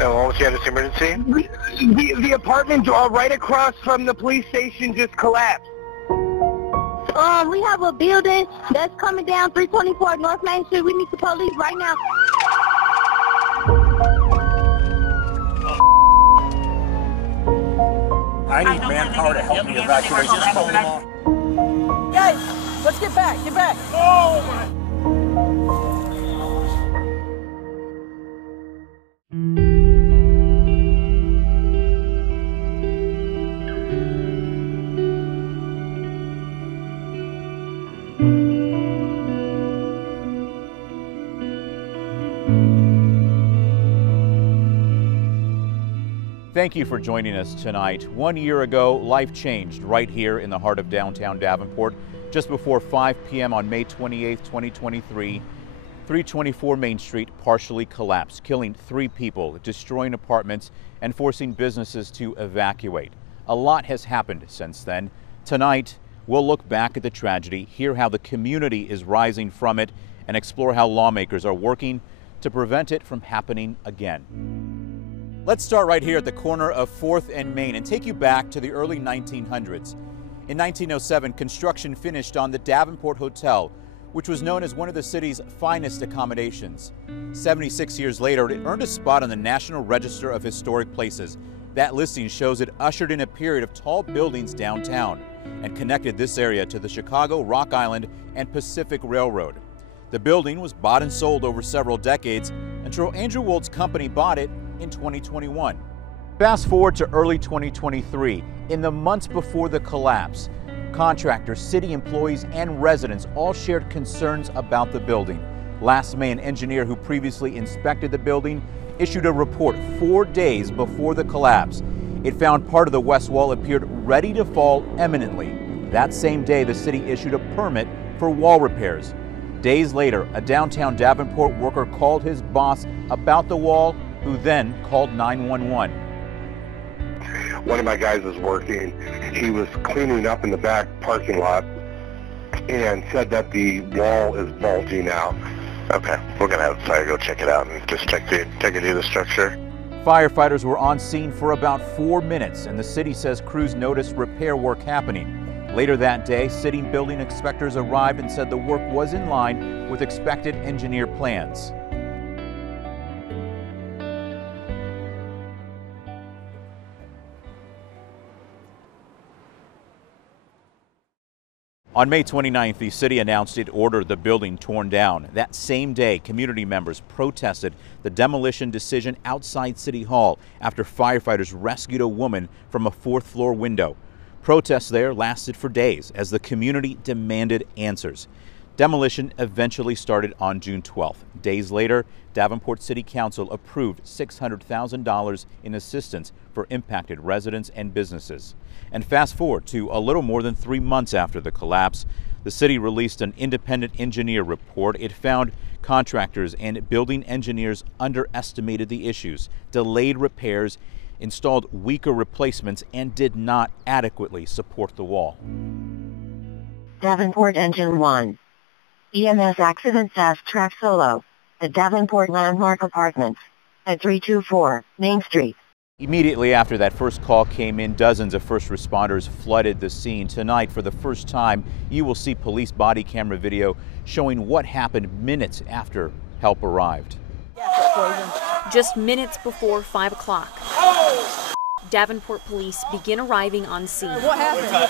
So what was the other emergency? The apartment right across from the police station just collapsed. We have a building that's coming down 324 North Main Street. We need the police right now. I need manpower to help me evacuate this phone. Guys, let's get back. Get back. Oh my. Thank you for joining us tonight. 1 year ago, life changed right here in the heart of downtown Davenport. Just before 5 p.m. on May 28, 2023, 324 Main Street partially collapsed, killing 3 people, destroying apartments, and forcing businesses to evacuate. A lot has happened since then. Tonight, we'll look back at the tragedy, hear how the community is rising from it, and explore how lawmakers are working to prevent it from happening again. Let's start right here at the corner of 4th and Main and take you back to the early 1900s. In 1907, construction finished on the Davenport Hotel, which was known as one of the city's finest accommodations. 76 years later, it earned a spot on the National Register of Historic Places. That listing shows it ushered in a period of tall buildings downtown and connected this area to the Chicago, Rock Island, and Pacific Railroad. The building was bought and sold over several decades until Andrew Wold's company bought it in 2021. Fast forward to early 2023. In the months before the collapse, contractors, city employees, and residents all shared concerns about the building. Last May, an engineer who previously inspected the building issued a report 4 days before the collapse. It found part of the west wall appeared ready to fall imminently. That same day, the city issued a permit for wall repairs. Days later, a downtown Davenport worker called his boss about the wall, who then called 911. One of my guys was working. He was cleaning up in the back parking lot and said that the wall is bulging out. Okay, we're going to have fire go check it out and just take a view of the structure. Firefighters were on scene for about 4 minutes, and the city says crews noticed repair work happening. Later that day, city building inspectors arrived and said the work was in line with expected engineer plans. On May 29th, the city announced it ordered the building torn down. That same day, community members protested the demolition decision outside City Hall after firefighters rescued a woman from a 4th-floor window. Protests there lasted for days as the community demanded answers. Demolition eventually started on June 12th. Days later, Davenport City Council approved $600,000 in assistance for impacted residents and businesses. And fast forward to a little more than 3 months after the collapse, the city released an independent engineer report. It found contractors and building engineers underestimated the issues, delayed repairs, installed weaker replacements, and did not adequately support the wall. Davenport Engine 1. EMS accident fast track solo. At Davenport Landmark Apartments. At 324 Main Street. Immediately after that first call came in, dozens of first responders flooded the scene. Tonight, for the first time, you will see police body camera video showing what happened minutes after help arrived. Just minutes before 5 o'clock, Davenport police begin arriving on scene. What happened?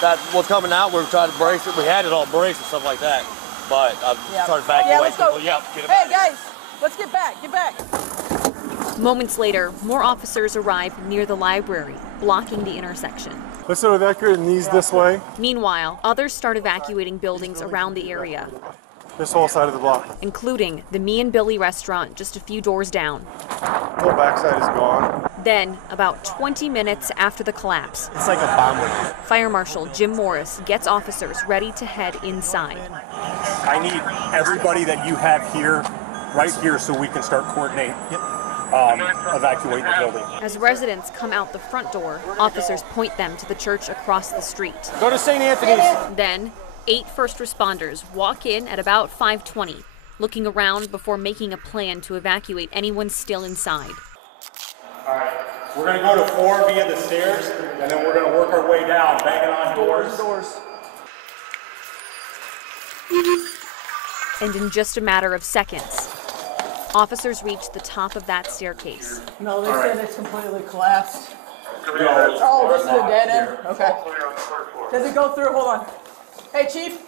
That was coming out. We were trying to brace it. We had it all braced and stuff like that. But I started backing away. Let's go. Get him Hey out. guys, let's get back. Get back. Moments later, more officers arrive near the library, blocking the intersection. Let's start evacuating these this way. Meanwhile, others start evacuating buildings around the area, This whole side of the block. including the Me and Billy restaurant just a few doors down. The whole backside is gone. Then, about 20 minutes after the collapse, It's like a bomb went. Fire Marshal Jim Morris gets officers ready to head inside. I need everybody that you have here, right here, so we can start coordinating. Evacuating the building. As residents come out the front door, officers point them to the church across the street. Go to St. Anthony's. Then, 8 first responders walk in at about 5:20, looking around before making a plan to evacuate anyone still inside. We're going to go to 4 via the stairs, and then we're going to work our way down, banging on doors. And in just a matter of seconds, officers reached the top of that staircase. No, they said it's completely collapsed. Oh, this is a dead end? Okay. Does it go through? Hold on. Hey, Chief.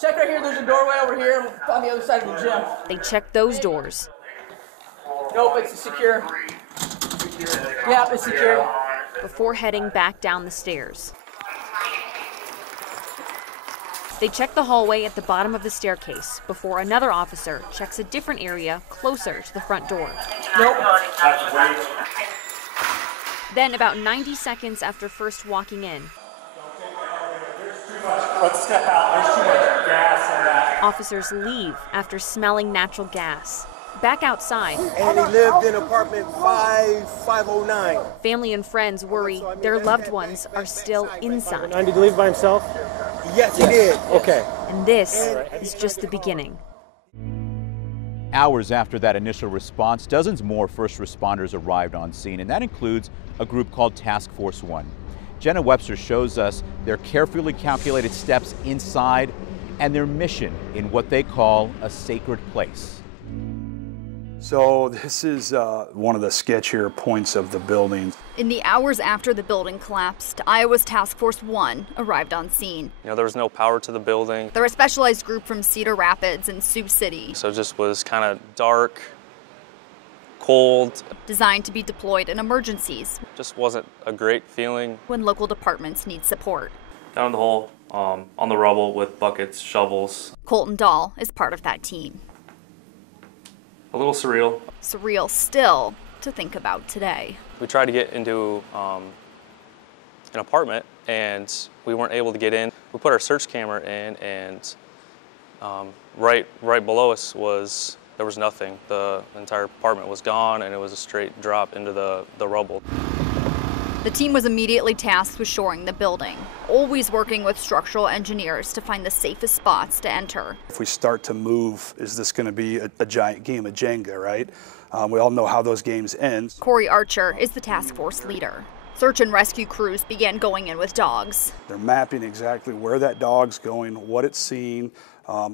Check right here. There's a doorway over here on the other side of the gym. They checked those doors. Nope, it's secure. Yep, it's secure. Before heading back down the stairs. They check the hallway at the bottom of the staircase before another officer checks a different area closer to the front door. Nope. Then, about 90 seconds after first walking in, Let's step out. There's too much gas on that. officers leave after smelling natural gas. Back outside, And he lived in apartment 509. family and friends worry their loved ones are still inside. Did he leave by himself? Yes, he did. Okay. And this is just the beginning. Hours after that initial response, dozens more first responders arrived on scene, and that includes a group called Task Force 1. Jenna Webster shows us their carefully calculated steps inside and their mission in what they call a sacred place. So this is one of the sketchier points of the building. In the hours after the building collapsed, Iowa's Task Force 1 arrived on scene. There was no power to the building. They're a specialized group from Cedar Rapids and Sioux City. So it just was kind of dark, cold. Designed to be deployed in emergencies. Just wasn't a great feeling. When local departments need support. Down in the hole, on the rubble with buckets, shovels. Colton Dahl is part of that team. A little surreal. Surreal still to think about today. We tried to get into an apartment and we weren't able to get in. We put our search camera in and right below us there was nothing. The entire apartment was gone and it was a straight drop into the rubble. The team was immediately tasked with shoring the building, always working with structural engineers to find the safest spots to enter. If we start to move, is this going to be a giant game of Jenga, right? We all know how those games end. Corey Archer is the task force leader. Search and rescue crews began going in with dogs. They're mapping exactly where that dog's going, what it's seeing.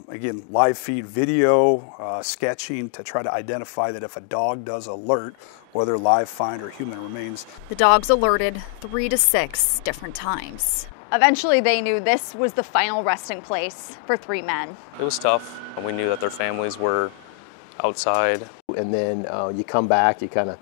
Again, live feed video, sketching to try to identify that if a dog does alert, whether live find or human remains. The dogs alerted 3 to 6 different times. Eventually they knew this was the final resting place for 3 men. It was tough. We knew that their families were outside. And then you come back, you kind of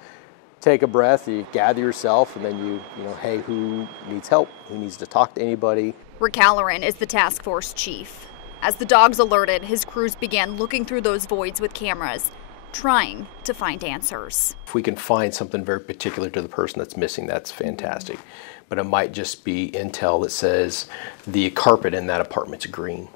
take a breath, you gather yourself, and then you know, hey, who needs help? Who needs to talk to anybody? Rick Halloran is the task force chief. As the dogs alerted, his crews began looking through those voids with cameras, trying to find answers. If we can find something very particular to the person that's missing, that's fantastic. But it might just be intel that says the carpet in that apartment's green.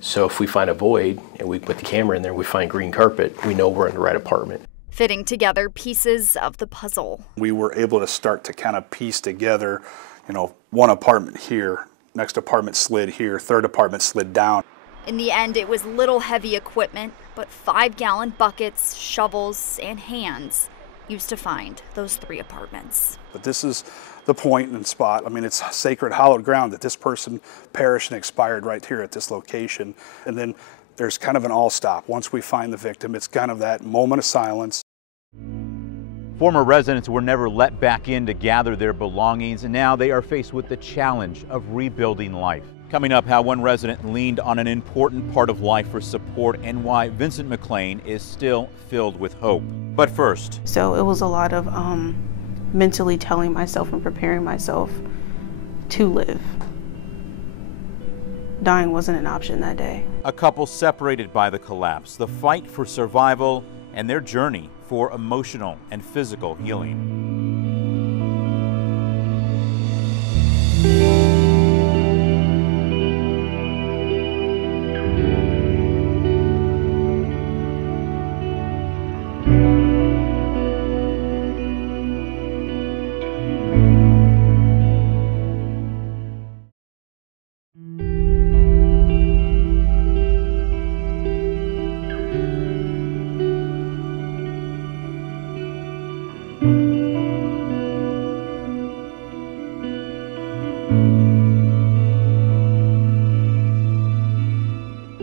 So if we find a void and we put the camera in there and we find green carpet, we know we're in the right apartment. Fitting together pieces of the puzzle. We were able to start to kind of piece together, you know, one apartment here, next apartment slid here, third apartment slid down. In the end, it was little heavy equipment, but 5-gallon buckets, shovels, and hands used to find those 3 apartments. But this is the point and spot. I mean, it's sacred, hallowed ground that this person perished and expired right here at this location. And then there's kind of an all stop. Once we find the victim, it's kind of that moment of silence. Former residents were never let back in to gather their belongings, and now they are faced with the challenge of rebuilding life. Coming up, how one resident leaned on an important part of life for support and why Vincent McLean is still filled with hope. But first. So it was a lot of mentally telling myself and preparing myself to live. Dying wasn't an option that day. A couple separated by the collapse, the fight for survival, and their journey for emotional and physical healing.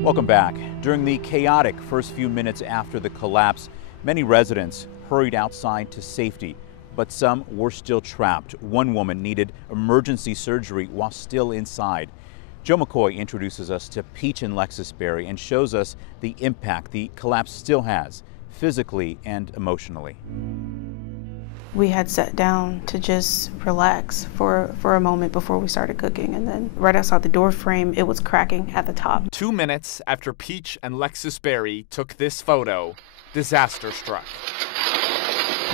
Welcome back. During the chaotic first few minutes after the collapse, many residents hurried outside to safety, but some were still trapped. One woman needed emergency surgery while still inside. Joe McCoy introduces us to Peach and Lexusberry and shows us the impact the collapse still has, physically and emotionally. We had sat down to just relax for a moment before we started cooking, and then right outside the door frame, it was cracking at the top. 2 minutes after Peach and Lexusberry took this photo, disaster struck.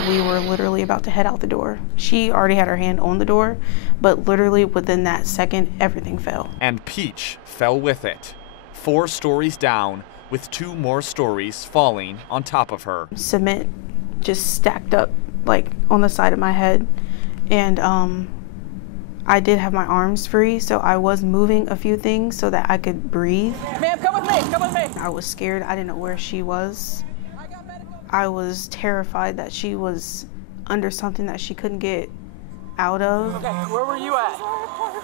We were literally about to head out the door. She already had her hand on the door, but literally within that second, everything fell. And Peach fell with it. 4 stories down, with 2 more stories falling on top of her. Cement just stacked up like on the side of my head, and I did have my arms free, so I was moving a few things so that I could breathe. Ma'am, come with me, come with me. I was scared. I didn't know where she was. I was terrified that she was under something that she couldn't get out of. Okay, where were you at?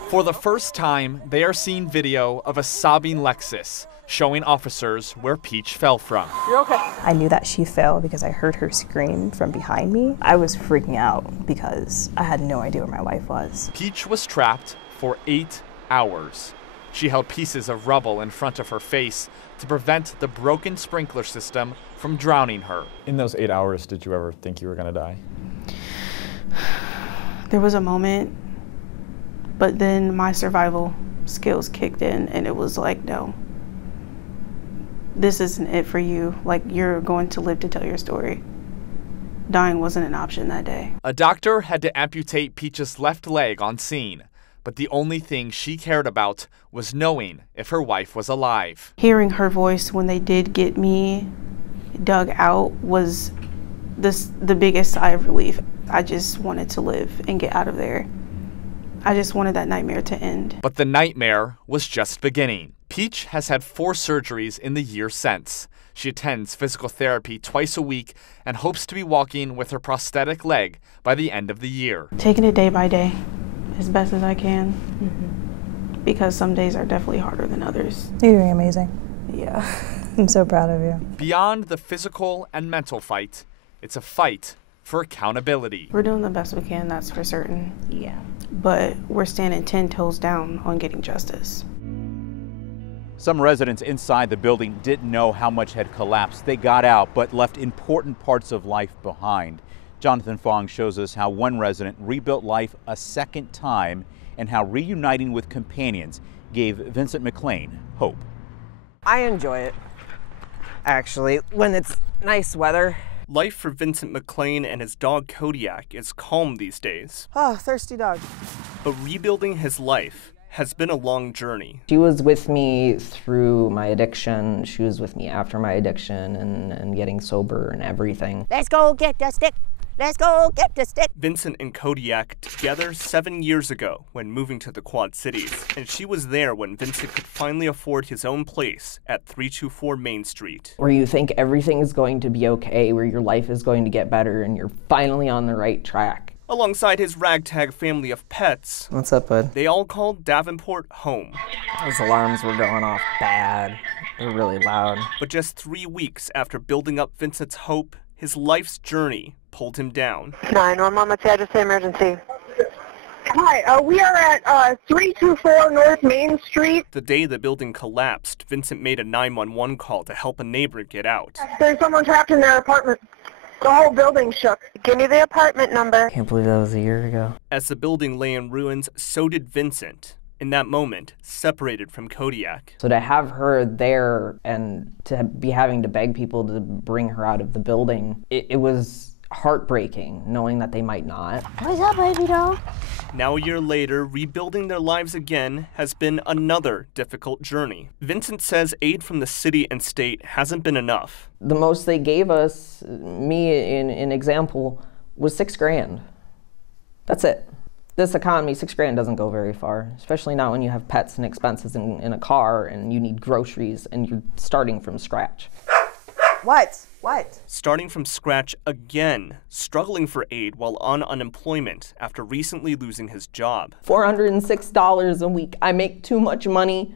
For the first time, they are seeing video of a sobbing Lexus, showing officers where Peach fell from. You're okay. I knew that she fell because I heard her scream from behind me. I was freaking out because I had no idea where my wife was. Peach was trapped for 8 hours. She held pieces of rubble in front of her face to prevent the broken sprinkler system from drowning her. In those 8 hours, did you ever think you were gonna die? There was a moment, but then my survival skills kicked in, and it was like, no, this isn't it for you. Like, you're going to live to tell your story. Dying wasn't an option that day. A doctor had to amputate Peach's left leg on scene, but the only thing she cared about was knowing if her wife was alive. Hearing her voice when they did get me dug out was the biggest sigh of relief. I just wanted to live and get out of there. I just wanted that nightmare to end. But the nightmare was just beginning. Peach has had 4 surgeries in the year since. She attends physical therapy twice a week and hopes to be walking with her prosthetic leg by the end of the year. Taking it day by day, as best as I can, because some days are definitely harder than others. You're doing amazing. Yeah. I'm so proud of you. Beyond the physical and mental fight, it's a fight for accountability. We're doing the best we can, that's for certain. Yeah. But we're standing 10 toes down on getting justice. Some residents inside the building didn't know how much had collapsed. They got out, but left important parts of life behind. Jonathan Fong shows us how one resident rebuilt life a second time and how reuniting with companions gave Vincent McLean hope. I enjoy it, actually, when it's nice weather. Life for Vincent McLean and his dog Kodiak is calm these days. Oh, thirsty dog. But rebuilding his life has been a long journey. She was with me through my addiction. She was with me after my addiction and getting sober and everything. Let's go get the stick. Let's go get the stick. Vincent and Kodiak together 7 years ago when moving to the Quad Cities, and she was there when Vincent could finally afford his own place at 324 Main Street. Where you think everything is going to be okay, where your life is going to get better, and you're finally on the right track. Alongside his ragtag family of pets, What's up, bud? They all called Davenport home. Those alarms were going off bad. They're really loud. But just 3 weeks after building up Vincent's hope, his life's journey pulled him down. 911, what's the address of emergency? Hi, we are at 324 North Main Street. The day the building collapsed, Vincent made a 911 call to help a neighbor get out. There's someone trapped in their apartment. The whole building shook. Give me the apartment number. Can't believe that was a year ago. As the building lay in ruins, so did Vincent. In that moment, separated from Kodiak. So to have her there and to be having to beg people to bring her out of the building, it was heartbreaking knowing that they might not. What's up, baby doll? Now a year later, rebuilding their lives again has been another difficult journey. Vincent says aid from the city and state hasn't been enough. The most they gave us, me in example, was $6 grand. That's it. This economy, $6 grand doesn't go very far, especially not when you have pets and expenses in a car and you need groceries and you're starting from scratch. What? Starting from scratch again, struggling for aid while on unemployment after recently losing his job. $406 a week. I make too much money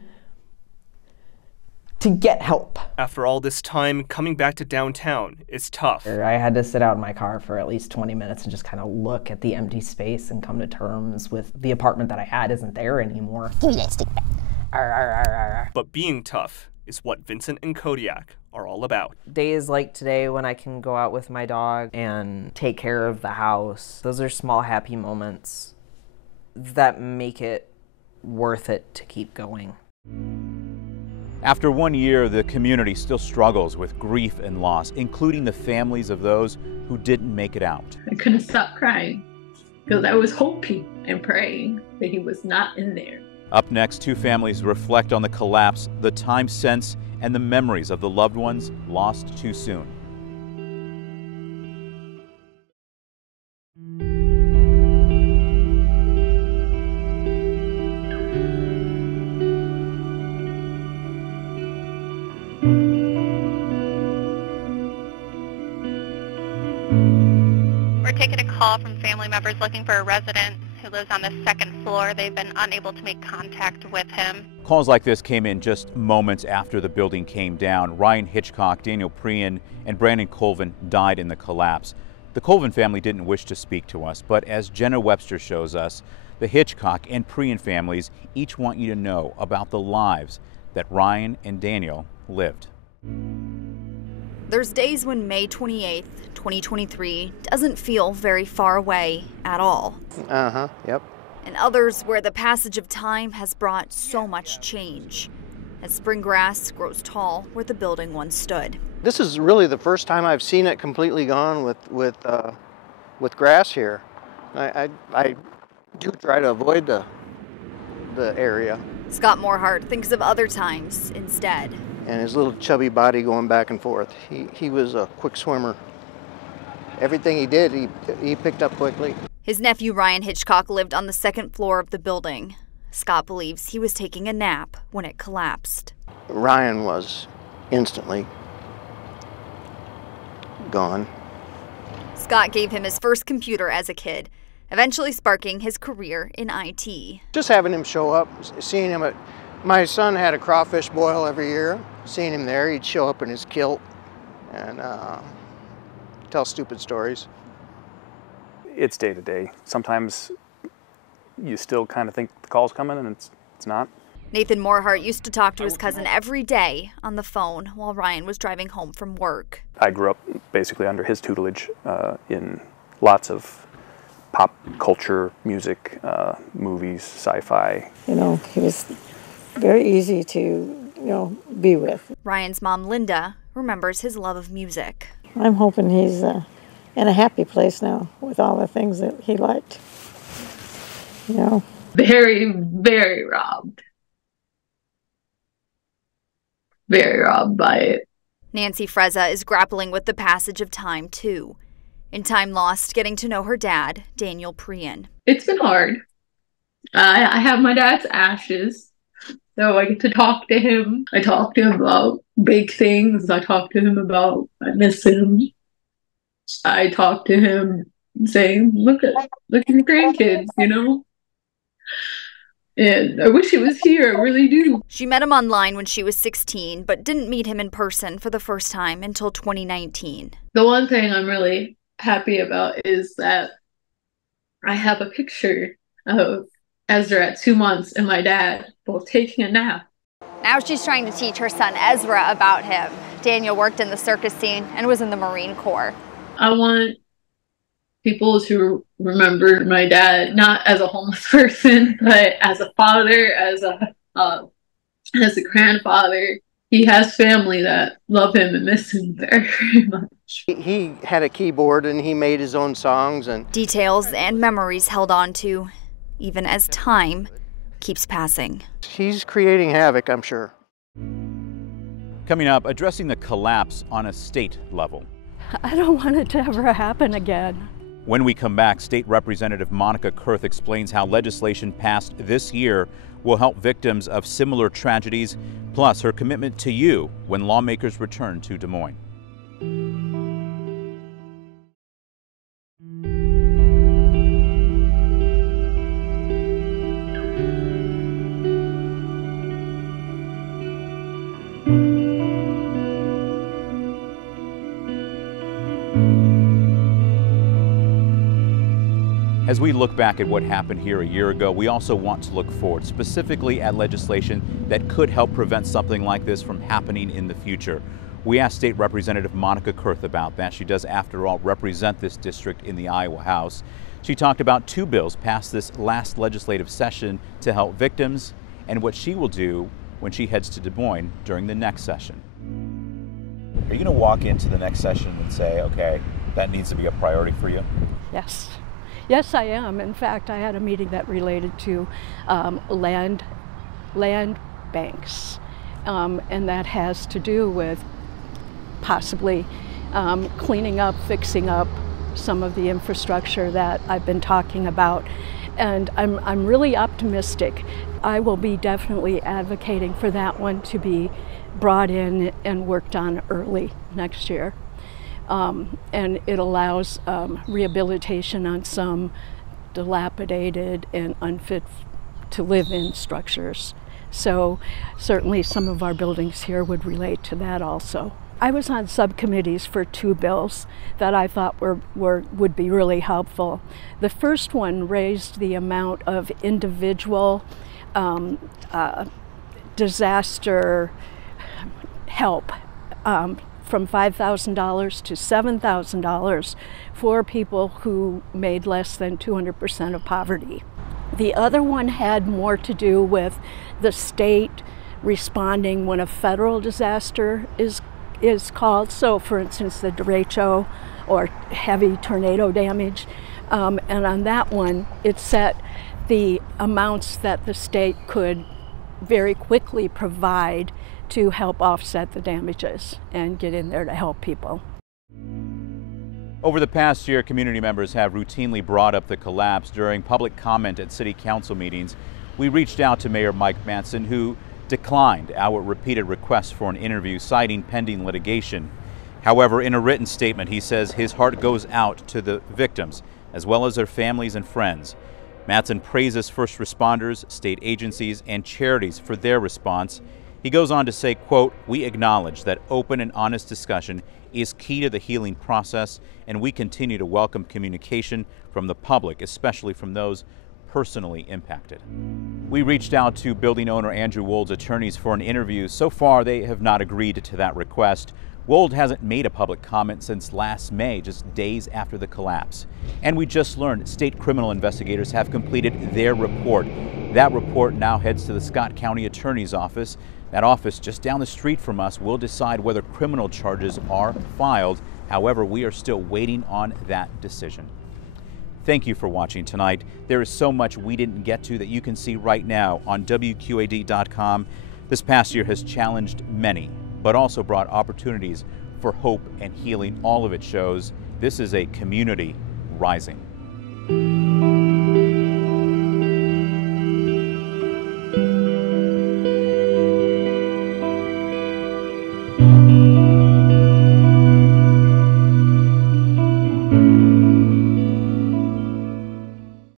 to get help. After all this time, coming back to downtown is tough. I had to sit out in my car for at least 20 minutes and just kind of look at the empty space and come to terms with the apartment that I had isn't there anymore. Give me that stick back. But being tough is what Vincent and Kodiak are all about. Days like today when I can go out with my dog and take care of the house, those are small happy moments that make it worth it to keep going. After 1 year, the community still struggles with grief and loss, including the families of those who didn't make it out. I couldn't stop crying because I was hoping and praying that he was not in there. Up next, two families reflect on the collapse, the time since, and the memories of the loved ones lost too soon. We're taking a call from family members looking for a resident who lives on the second floor. They've been unable to make contact with him. Calls like this came in just moments after the building came down. Ryan Hitchcock, Daniel Prian, and Brandon Colvin died in the collapse. The Colvin family didn't wish to speak to us, but as Jenna Webster shows us, the Hitchcock and Prian families each want you to know about the lives that Ryan and Daniel lived. There's days when May 28th, 2023 doesn't feel very far away at all. Yep. And others where the passage of time has brought so much change, as spring grass grows tall where the building once stood. This is really the first time I've seen it completely gone with grass here. I do try to avoid the area. Scott Morehart thinks of other times instead. And his little chubby body going back and forth. He was a quick swimmer. Everything he did, he picked up quickly. His nephew Ryan Hitchcock lived on the second floor of the building. Scott believes he was taking a nap when it collapsed. Ryan was instantly gone. Scott gave him his first computer as a kid, eventually sparking his career in IT. Just having him show up, seeing him at... My son had a crawfish boil every year. Seeing him there, he'd show up in his kilt and tell stupid stories. It's day to day. Sometimes you still kind of think the call's coming and it's not. Nathan Morehart used to talk to his cousin every day on the phone while Ryan was driving home from work. I grew up basically under his tutelage in lots of pop culture, music, movies, sci-fi. You know, he was very easy to, be with. Ryan's mom, Linda, remembers his love of music. I'm hoping he's in a happy place now with all the things that he liked. Very, very robbed. Very robbed by it. Nancy Frezza is grappling with the passage of time, too. In time lost, getting to know her dad, Daniel Prian. It's been hard. I have my dad's ashes. So I get to talk to him. I talk to him about big things. I talk to him about I miss him. I talk to him saying, look at your grandkids, And I wish he was here, I really do. She met him online when she was 16, but didn't meet him in person for the first time until 2019. The one thing I'm really happy about is that I have a picture of Ezra at 2 months and my dad both taking a nap. Now she's trying to teach her son Ezra about him. Daniel worked in the circus scene and was in the Marine Corps. I want people to remember my dad not as a homeless person, but as a father, as a grandfather. He has family that love him and miss him very, very much. He had a keyboard and he made his own songs and details and memories held on to, even as time keeps passing. He's creating havoc, I'm sure. Coming up, addressing the collapse on a state level. I don't want it to ever happen again. When we come back, State Representative Monica Kurth explains how legislation passed this year will help victims of similar tragedies, plus her commitment to you when lawmakers return to Des Moines. As we look back at what happened here a year ago, we also want to look forward, specifically at legislation that could help prevent something like this from happening in the future. We asked State Representative Monica Kurth about that. She does, after all, represent this district in the Iowa House. She talked about 2 bills passed this last legislative session to help victims and what she will do when she heads to Des Moines during the next session. Are you going to walk into the next session and say, okay, that needs to be a priority for you? Yes. Yes, I am. In fact, I had a meeting that related to land banks, and that has to do with possibly cleaning up, fixing up some of the infrastructure that I've been talking about. And I'm really optimistic. I will be definitely advocating for that one to be brought in and worked on early next year. And it allows rehabilitation on some dilapidated and unfit to live in structures. So certainly some of our buildings here would relate to that also. I was on subcommittees for 2 bills that I thought would be really helpful. The first one raised the amount of individual disaster help from $5,000 to $7,000 for people who made less than 200% of poverty. The other one had more to do with the state responding when a federal disaster is called. So for instance, the derecho or heavy tornado damage. And on that one, it set the amounts that the state could very quickly provide to help offset the damages and get in there to help people. Over the past year, community members have routinely brought up the collapse during public comment at city council meetings. We reached out to Mayor Mike Manson, who declined our repeated requests for an interview, citing pending litigation. However, in a written statement, he says his heart goes out to the victims, as well as their families and friends. Manson praises first responders, state agencies, and charities for their response. He goes on to say, quote, "We acknowledge that open and honest discussion is key to the healing process, and we continue to welcome communication from the public, especially from those personally impacted." We reached out to building owner Andrew Wold's attorneys for an interview. So far, they have not agreed to that request. Wold hasn't made a public comment since last May, just days after the collapse. And we just learned state criminal investigators have completed their report. That report now heads to the Scott County Attorney's Office. That office just down the street from us will decide whether criminal charges are filed. However, we are still waiting on that decision. Thank you for watching tonight. There is so much we didn't get to that you can see right now on WQAD.com. This past year has challenged many, but also brought opportunities for hope and healing. All of it shows this is a community rising.